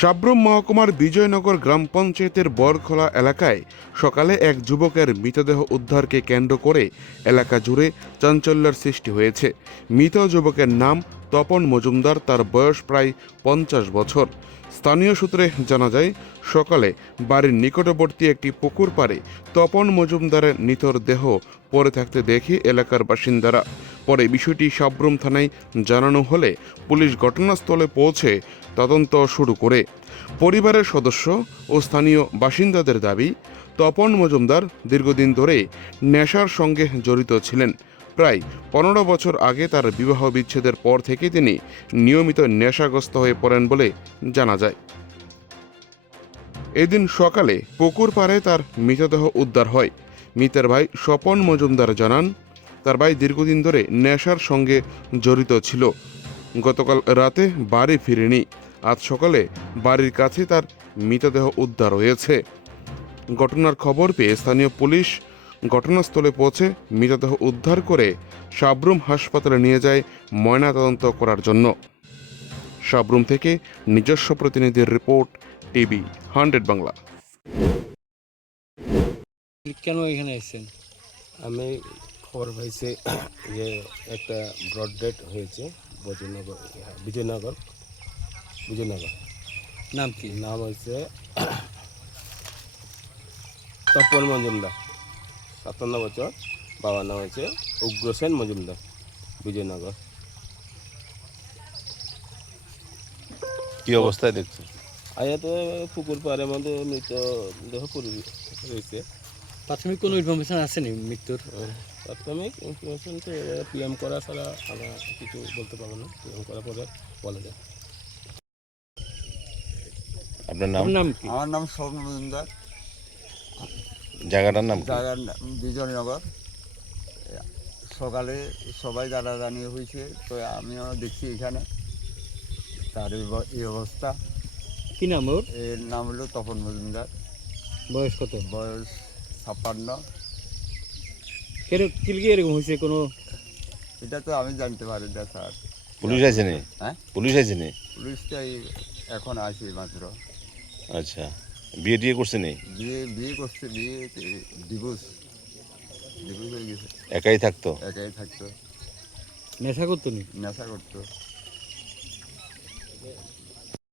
সাব্রুম মহকুমার বিজয়নগর গ্রাম পঞ্চায়েতের বরখোলা এলাকায় সকালে এক যুবকের মৃতদেহ উদ্ধারকে কেন্দ্র করে এলাকা জুড়ে চাঞ্চল্যের সৃষ্টি হয়েছে। মৃত যুবকের নাম তপন মজুমদার, তার বয়স প্রায় 50 বছর। স্থানীয় সূত্রে জানা যায়, সকালে বাড়ির নিকটবর্তী একটি পুকুর পাড়ে তপন মজুমদারের নিথর দেহ পড়ে থাকতে দেখে এলাকার বাসিন্দারা। পরে বিষয়টি সাব্রুম থানায় জানানো হলে পুলিশ ঘটনাস্থলে পৌঁছে তদন্ত শুরু করে। পরিবারের সদস্য ও স্থানীয় বাসিন্দাদের দাবি, তপন মজুমদার দীর্ঘদিন ধরে নেশার সঙ্গে জড়িত ছিলেন। প্রায় 15 বছর আগে তার বিবাহ বিচ্ছেদের পর থেকে তিনি নিয়মিত নেশাগ্রস্ত হয়ে পড়েন বলে জানা যায়। এদিন সকালে পুকুর পাড়ে তার মৃতদেহ উদ্ধার হয়। মৃতের ভাই স্বপন মজুমদার জানান, তার ভাই দীর্ঘদিন ধরে নেশার সঙ্গে জড়িত ছিল। গতকাল রাতে বাড়ি ফিরেনি। আজ সকালে বাড়ির কাছে তার মৃতদেহ উদ্ধার হয়েছে। ঘটনার খবর পেয়ে স্থানীয় পুলিশ ঘটনাস্থলে পৌঁছে মৃতদেহ উদ্ধার করে সাব্রুম হাসপাতালে নিয়ে যায় ময়নাতদন্ত করার জন্য। সাব্রুম থেকে নিজস্ব প্রতিনিধির রিপোর্ট, টিভি 100 বাংলা। কেন এখানে এসেছেন? আমি খবর পাইছি যে একটা ব্রড ডেট হয়েছে বিজয়নগর। নাম কি? নাম হয়েছে তপন মজুমদার, 57 বছর। বাবার নাম হয়েছে উগ্রসেন মজুমদার, বিজয়নগর। কি অবস্থায় দেখছো? আয়াতে পুকুর পাড়ের মধ্যে মৃতদেহ পড়ে রয়েছে। প্রাথমিক কোনো ইনফরমেশন আসেনি মৃত্যুর? প্রাথমিক ইনফরমেশন তো পিএম করা ছাড়া আমরা কিছু বলতে পারবো না। পিএম করার পরে বলা যায়। আপনার নাম? আপনার নাম কি? আমার নাম স্বপ্ন মজুমদার, জায়গাটার নাম কি? জায়গার বিজয়নগর। সকালে সবাই জানাজানি হয়েছে, তো আমিও দেখছি এখানে তার এই অবস্থা। কি নাম ওর? এর নাম হলো তপন মজুমদার, বয়স কত? বয়স 56। কি এরকম হয়েছে? কোনো এটা তো আমি জানতে পারি না স্যার। পুলিশ আসেনি? হ্যাঁ, পুলিশ আসেনি? পুলিশটা এখন আসে মাত্র। আচ্ছা, বিয়ে টিয়ে করছে নি? বিয়ে করছে, বিয়ে ডিভোর্স হয়ে গেছে। একাই থাকতো? একাই থাকতো, নেশা করতো নি? নেশা করতো।